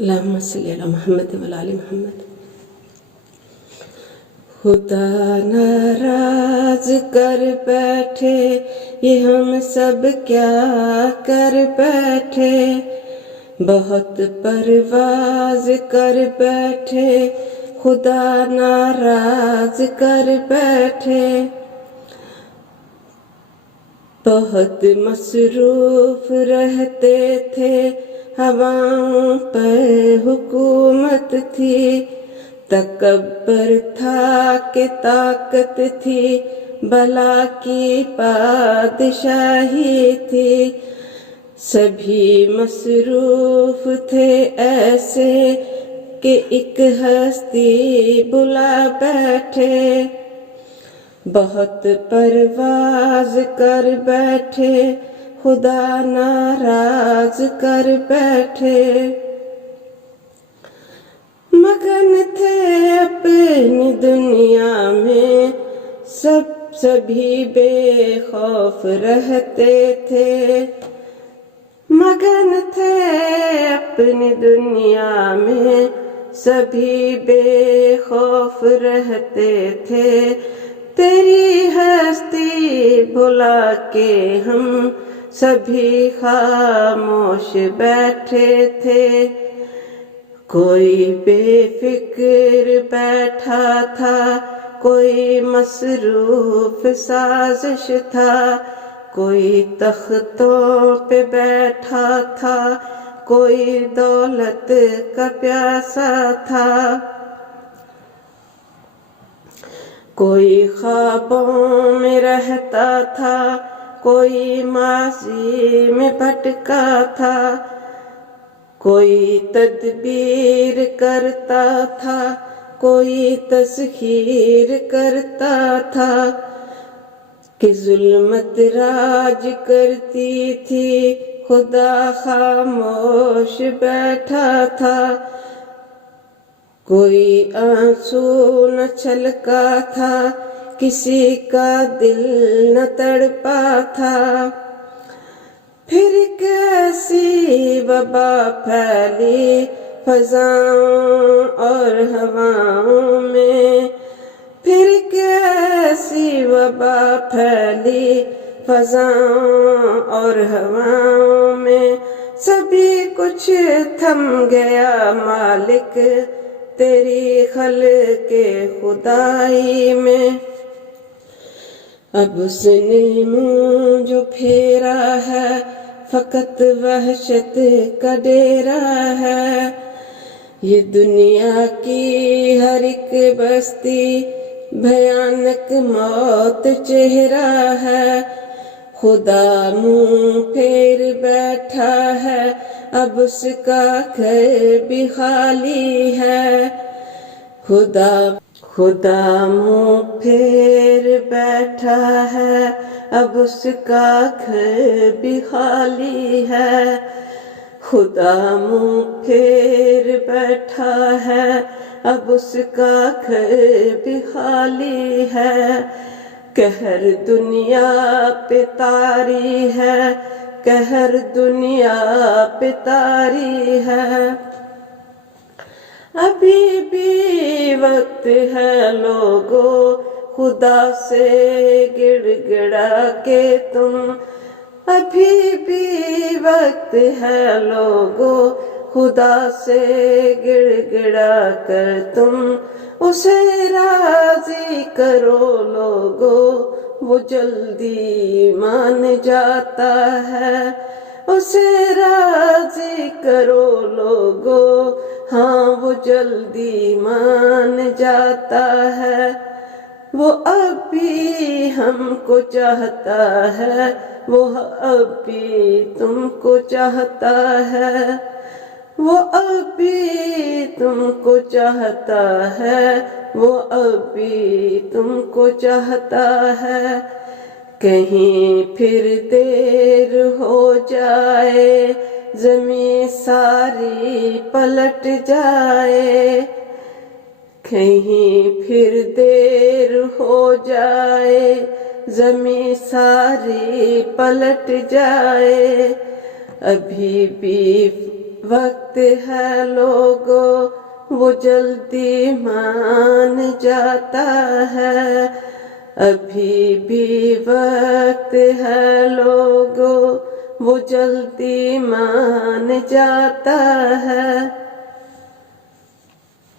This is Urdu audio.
اللہم صلی علی محمد و علی محمد۔ خدا ناراض کر بیٹھے یہ ہم سب کیا کر بیٹھے، بہت پرواز کر بیٹھے خدا ناراض کر بیٹھے، بہت مصروف رہتے تھے ہواؤں پر حکومت تھی، تکبر تھا کہ طاقت تھی بلا کی بادشاہی تھی، سبھی مصروف تھے ایسے کہ ایک ہستی بلا بیٹھے، بہت پرواز کر بیٹھے خدا ناراض کر بیٹھے، مگن تھے اپنی دنیا میں سبھی بے خوف رہتے تھے، مگن تھے اپنی دنیا میں سبھی بے خوف رہتے تھے، تیری ہستی بھلا کے ہم سبھی خاموش بیٹھے تھے، کوئی بے فکر بیٹھا تھا، کوئی مصروف سازش تھا، کوئی تختوں پہ بیٹھا تھا، کوئی دولت کا پیاسا تھا، کوئی خوابوں میں رہتا تھا، کوئی ماضی میں بھٹکا تھا، کوئی تدبیر کرتا تھا، کوئی تسخیر کرتا تھا، کہ ظلمت راج کرتی تھی خدا خاموش بیٹھا تھا، کوئی آنسو نہ چھلکا تھا، کسی کا دل نہ تڑپا تھا، پھر کیسی وبا پھیلی فضاؤں اور ہواؤں میں، پھر کیسی وبا پھیلی فضاؤں اور ہواؤں میں، سبھی کچھ تھم گیا مالک تیری خلق خدائی میں، اب اس نے منہ جو پھیرا ہے فقط وحشت کا ڈیرا ہے، یہ دنیا کی ہر ایک بستی بھیانک موت چہرہ ہے، خدا منہ پھیر بیٹھا ہے اب اس کا گھر بھی خالی ہے، خدا منہ پھیر بیٹھا ہے اب اس کا گھر بھی خالی ہے، خدا منہ پھیر بیٹھا ہے اب اس کا گھر بھی خالی ہے، قہر دنیا پہ طاری ہے، قہر دنیا پہ طاری ہے، ابھی بھی وقت ہے لوگو خدا سے گڑ گڑا کے تم، ابھی بھی وقت ہے لوگو خدا سے گڑ گڑا کر تم، اسے راضی کرو لوگو وہ جلدی مان جاتا ہے، اسے راضی کرو لوگو ہاں وہ جلدی مان جاتا ہے، وہ اب بھی ہم کو چاہتا ہے، وہ اب بھی تم کو چاہتا ہے، وہ اب بھی تم کو چاہتا ہے، وہ اب بھی تم کو چاہتا ہے، کہیں پھر دیر ہو جائے زمین ساری پلٹ جائے، کہیں پھر دیر ہو جائے زمین ساری پلٹ جائے، ابھی بھی وقت ہے لوگوں وہ جلدی مان جاتا ہے، ابھی بھی وقت ہے لوگوں وہ جلدی مان جاتا ہے،